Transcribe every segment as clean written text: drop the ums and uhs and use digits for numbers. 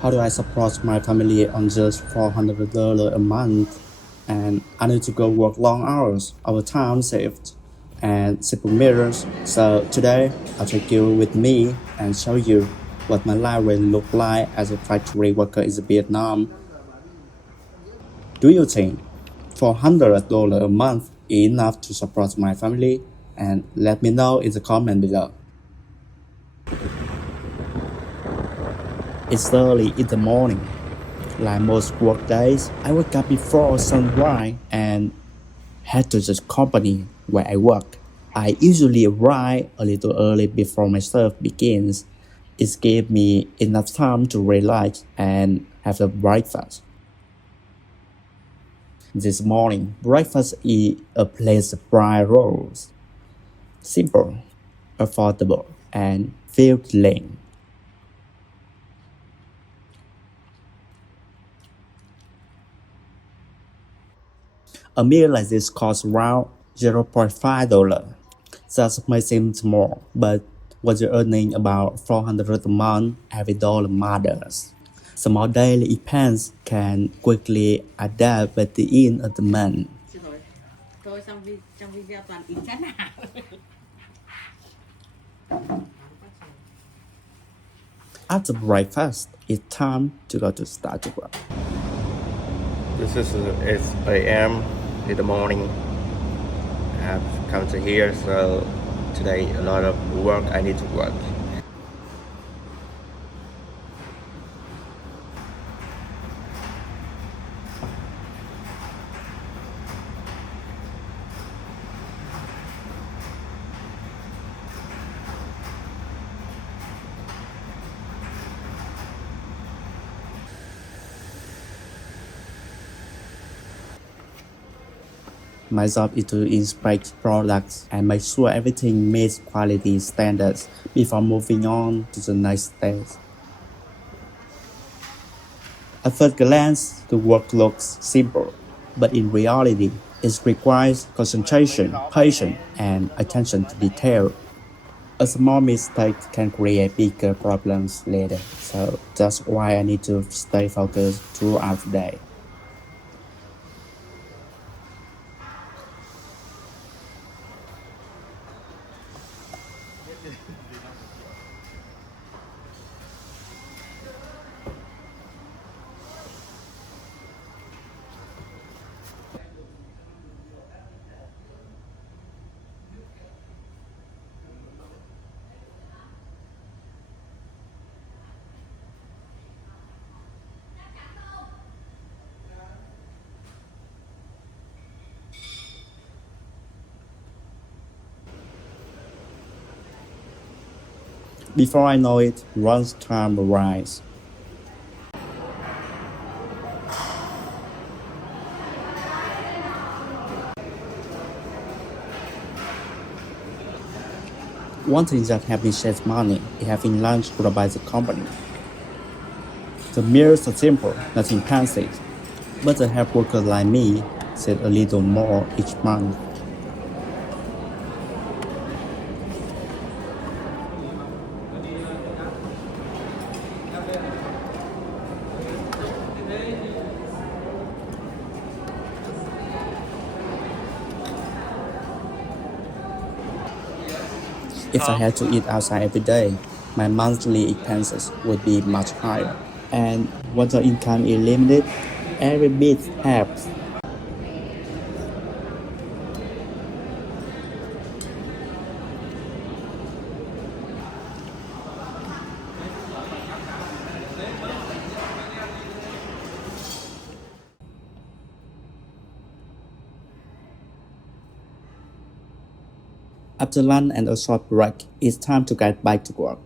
How do I support my family on just $400 a month? And I need to go work long hours, overtime saved, and simple mirrors. So today, I'll take you with me and show you what my life will look like as a factory worker in Vietnam. Do you think $400 a month is enough to support my family? And let me know in the comment below. It's early in the morning. Like most work days, I wake up before sunrise and head to the company where I work. I usually arrive a little early before my shift begins. It gives me enough time to relax and have a breakfast. This morning, breakfast is a plate of fried rolls. Simple, affordable, and filling. A meal like this costs around $0.5. That may seem small, but when you're earning about $400 a month, every dollar matters. Small daily expenses can quickly add up at the end of the month. Xin lỗi. Tôi trong video toàn in chat nào. After breakfast, it's time to go to start to work. This is 8 a.m. in the morning. I have come to here, so today a lot of work I need to work. My job is to inspect products and make sure everything meets quality standards before moving on to the next stage. At first glance, the work looks simple, but in reality, it requires concentration, patience, and attention to detail. A small mistake can create bigger problems later, so that's why I need to stay focused throughout the day. Before I know it, lunchtime arrives. One thing that helps me save money is having lunch provided by the company. The meals are simple, nothing fancy, but the help workers like me save a little more each month. If I had to eat outside every day, my monthly expenses would be much higher. And when the income is limited, every bit helps. After lunch and a short break, it's time to get back to work.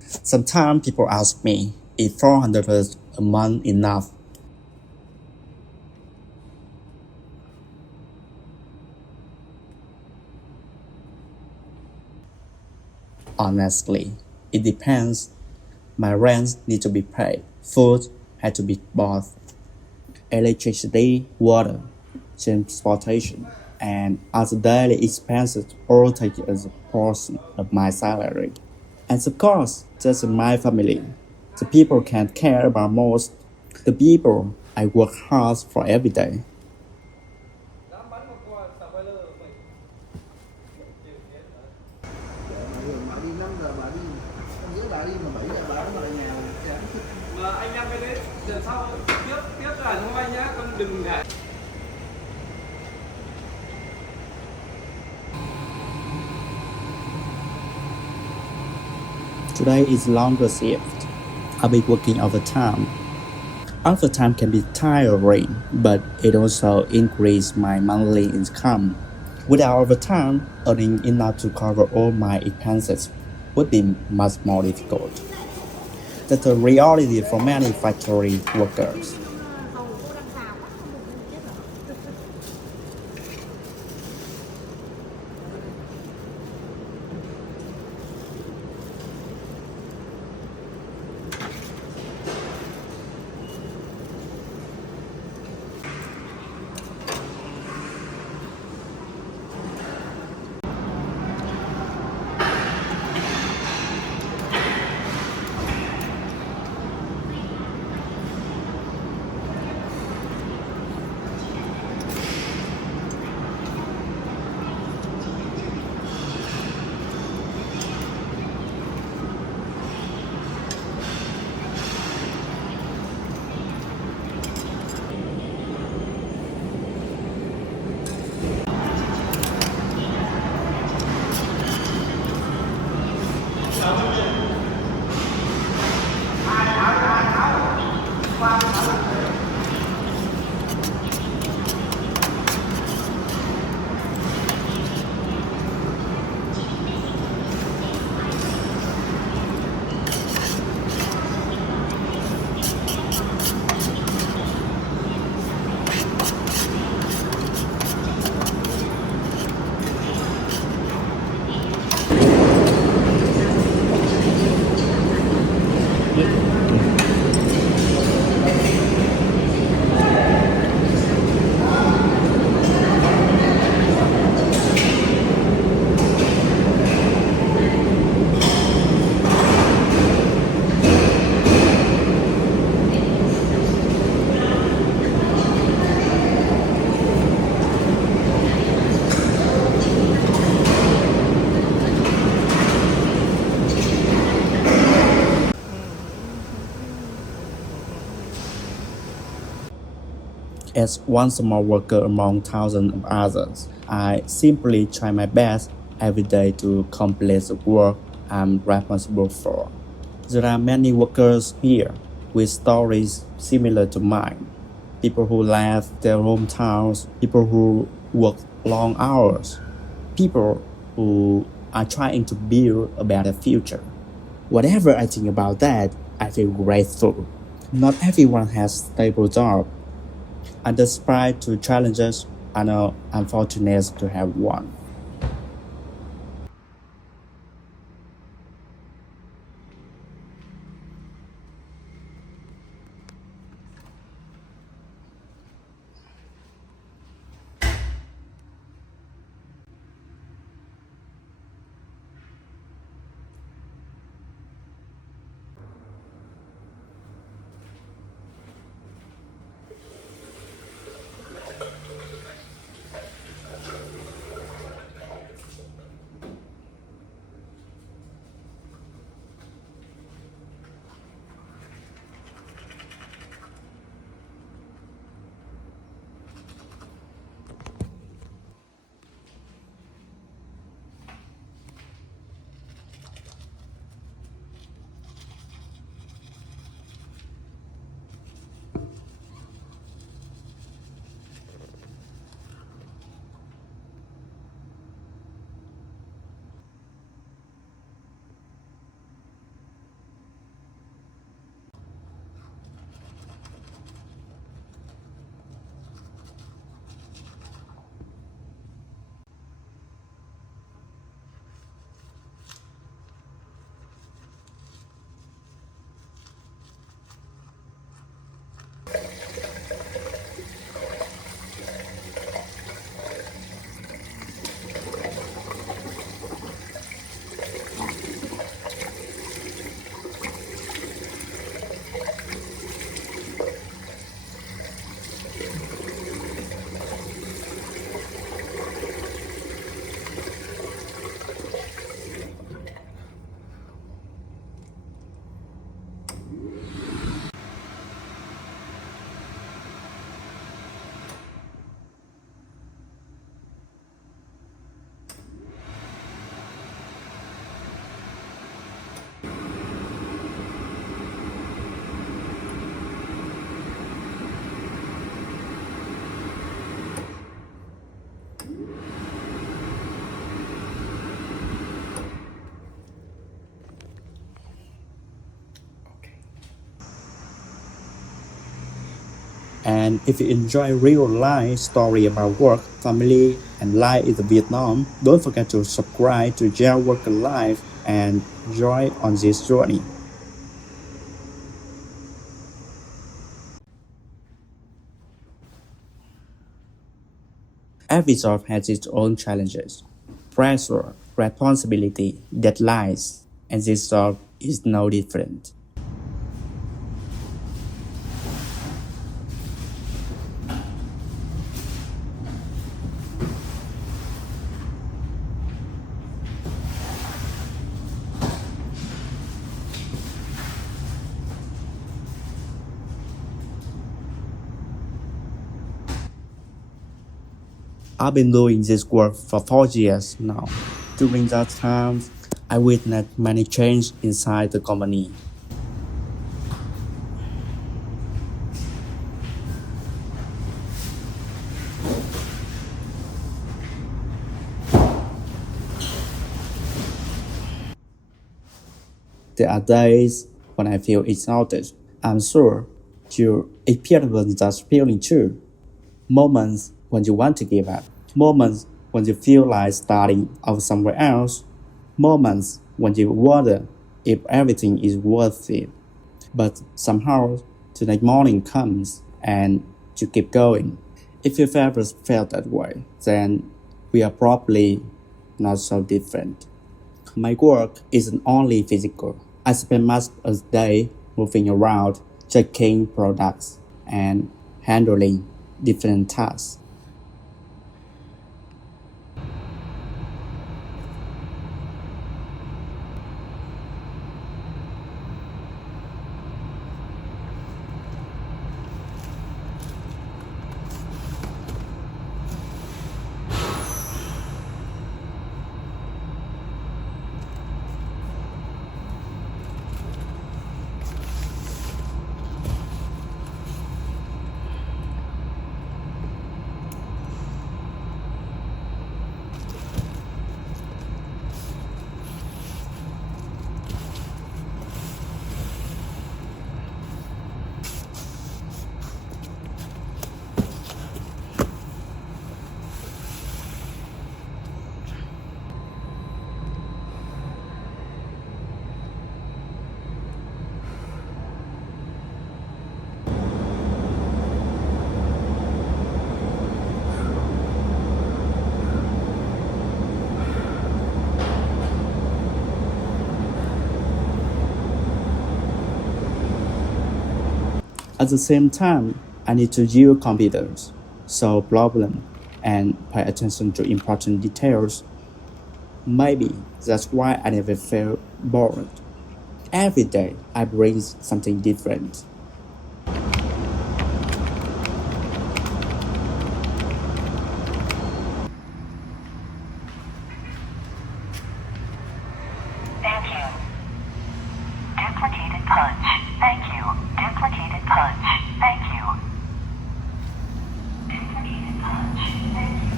Sometimes people ask me, is $400 a month enough? Honestly, it depends. My rent needs to be paid, food had to be bought, electricity, water, transportation, and other daily expenses all take as a portion of my salary. And of course, that's my family. The people can care about most. The people I work hard for every day. Bà đi 5 giờ bà đi, hôm dưới bà đi mà 7 giờ bà vẫn ở nhà chán. Mà anh em cái đấy lần sau tiếp tiếp là hôm anh nhá, con đừng ngại. Today is longer shift. I'll be working overtime. Overtime can be tiring, but it also increases my monthly income. Without overtime, earning enough to cover all my expenses would be much more difficult. That's a reality for many factory workers. As one small worker among thousands of others, I simply try my best every day to complete the work I'm responsible for. There are many workers here with stories similar to mine. People who left their hometowns, people who work long hours, people who are trying to build a better future. Whatever I think about that, I feel grateful. Not everyone has a stable job. And despite the challenges, I know I'm fortunate to have one. And if you enjoy real life story about work, family, and life in Vietnam, don't forget to subscribe to Gel Work and Life and join on this journey. Every job has its own challenges, pressure, responsibility, deadlines, and this job is no different. I've been doing this work for 4 years now. During that time, I witnessed many changes inside the company. There are days when I feel exhausted. I'm sure you experience that feeling too. Moments when you want to give up. Moments when you feel like starting off somewhere else. Moments when you wonder if everything is worth it. But somehow the next morning comes and you keep going. If you've ever felt that way, then we are probably not so different. My work isn't only physical. I spend much of the day moving around, checking products, and handling different tasks. At the same time, I need to use computers, solve problems, and pay attention to important details. Maybe that's why I never feel bored. Every day I bring something different. Thank you. Duplicated punch. Thank you. Duplicated punch. Thank you. Duplicated punch. Thank you.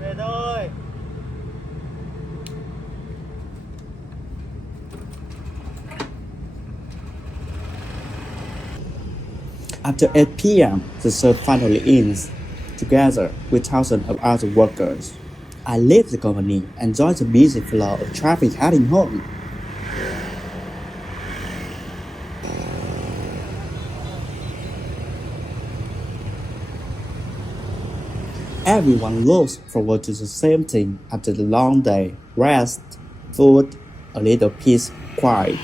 Về thôi. After 8 p.m., the shift finally ends, together with thousands of other workers. I leave the company and join the busy flow of traffic heading home. Everyone looks forward to the same thing after the long day: rest, food, a little peace, quiet.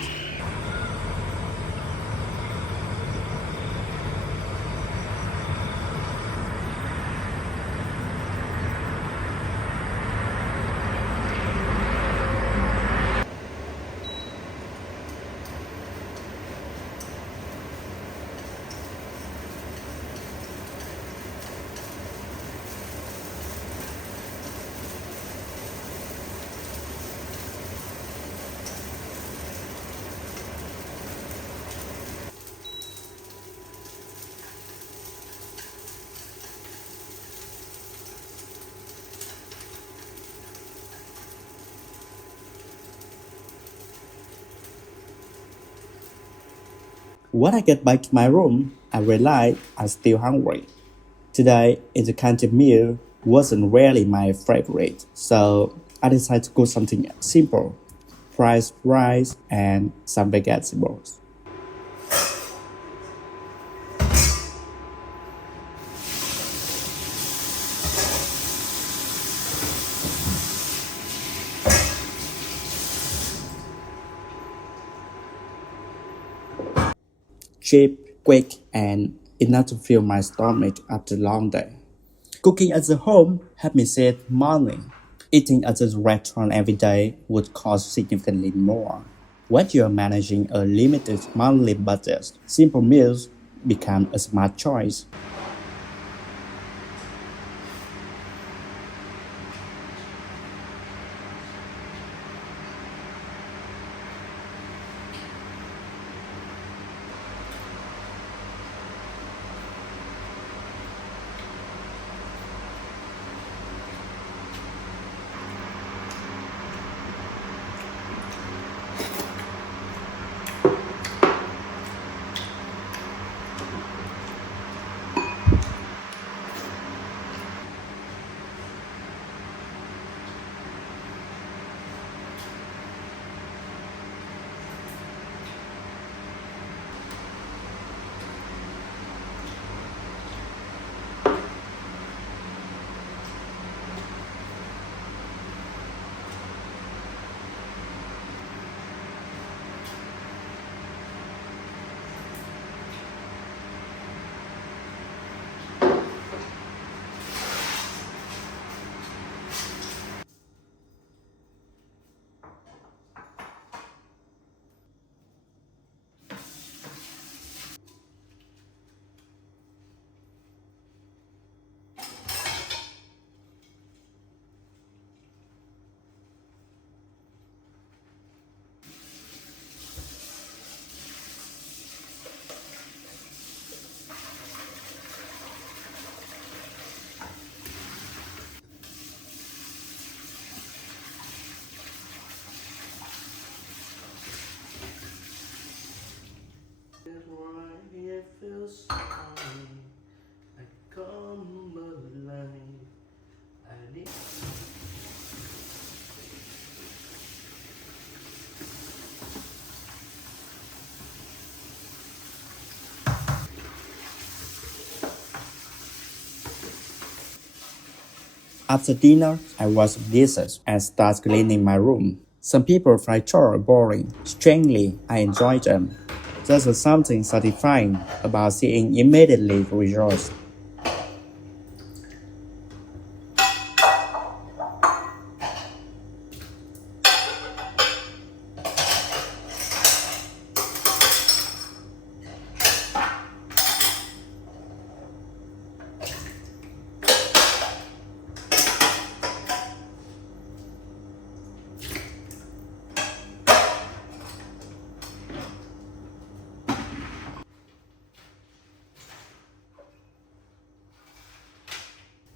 When I get back to my room, I realize I'm still hungry. Today, in the canteen meal wasn't really my favorite, so I decided to cook something simple: fried rice and some vegetables. Cheap, quick, and enough to fill my stomach after a long day. Cooking at the home helped me save money. Eating at the restaurant every day would cost significantly more. When you're managing a limited monthly budget, simple meals become a smart choice. That's why it feels so I come alive. I need. After dinner, I wash dishes and start cleaning my room. Some people find chores boring. Strangely, I enjoy them. There's something satisfying about seeing immediately results.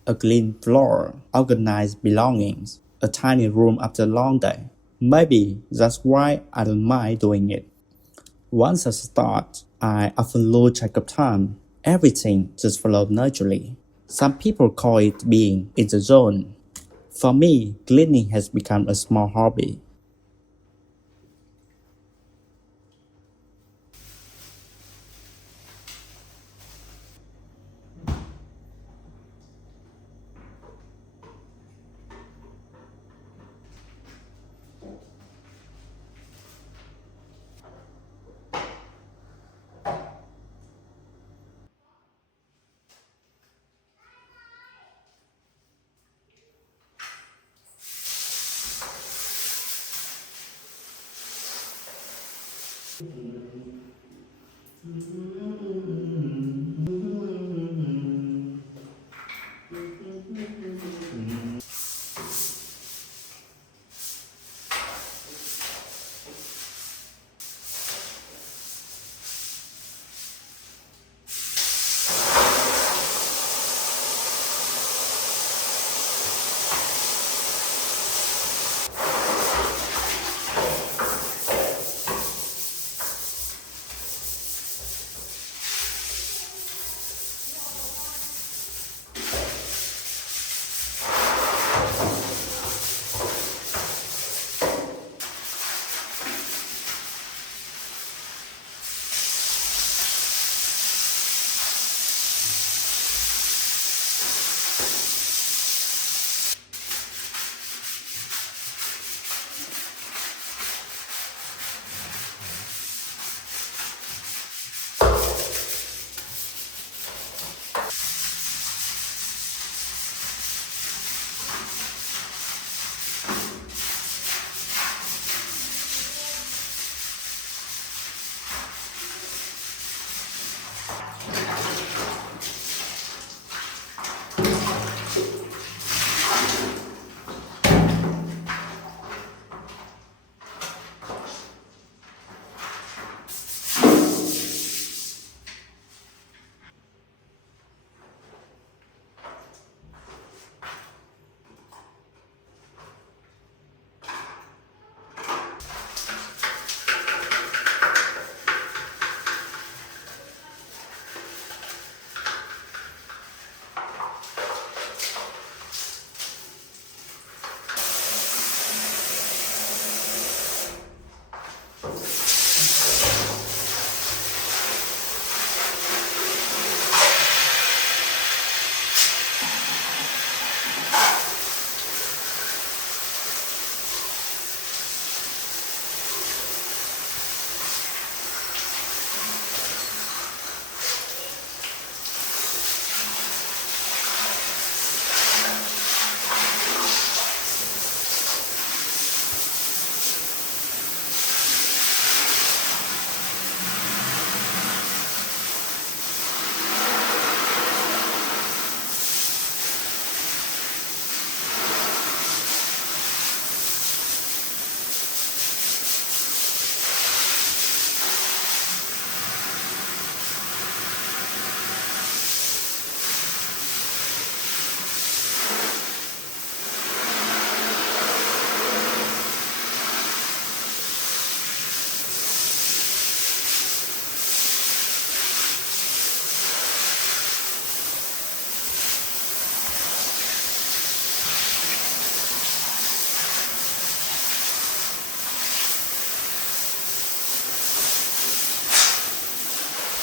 A clean floor, organized belongings, a tiny room after a long day. Maybe that's why I don't mind doing it. Once I start, I often lose track of time. Everything just flows naturally. Some people call it being in the zone. For me, cleaning has become a small hobby.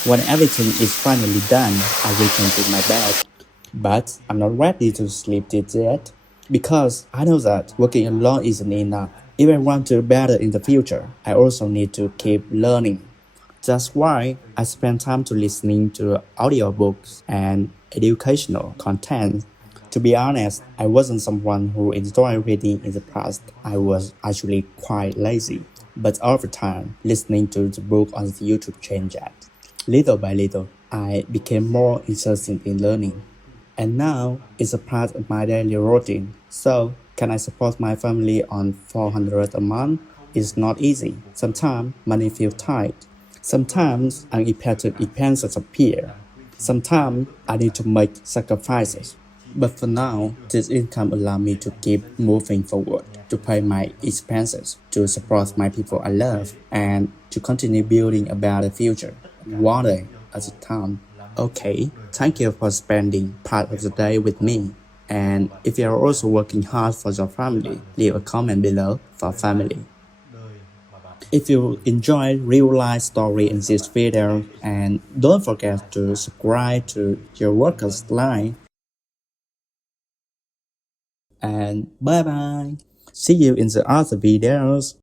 When everything is finally done, I return to my bed. But I'm not ready to sleep just yet because I know that working alone isn't enough. If I want to do better in the future, I also need to keep learning. That's why I spend time to listening to audiobooks and educational content. To be honest, I wasn't someone who enjoyed reading in the past. I was actually quite lazy. But over time, listening to the book on the YouTube changed that. Little by little, I became more interested in learning. And now it's a part of my daily routine. So, can I support my family on 400 a month? It's not easy. Sometimes money feels tight. Sometimes unexpected events appear. Sometimes I need to make sacrifices. But for now, this income allows me to keep moving forward, to pay my expenses, to support my people I love, and to continue building a better future, one day at a time. Okay, thank you for spending part of the day with me. And if you are also working hard for your family, leave a comment below for family. If you enjoyed real life story in this video, and don't forget to subscribe to your workers line. And bye bye. See you in the other videos.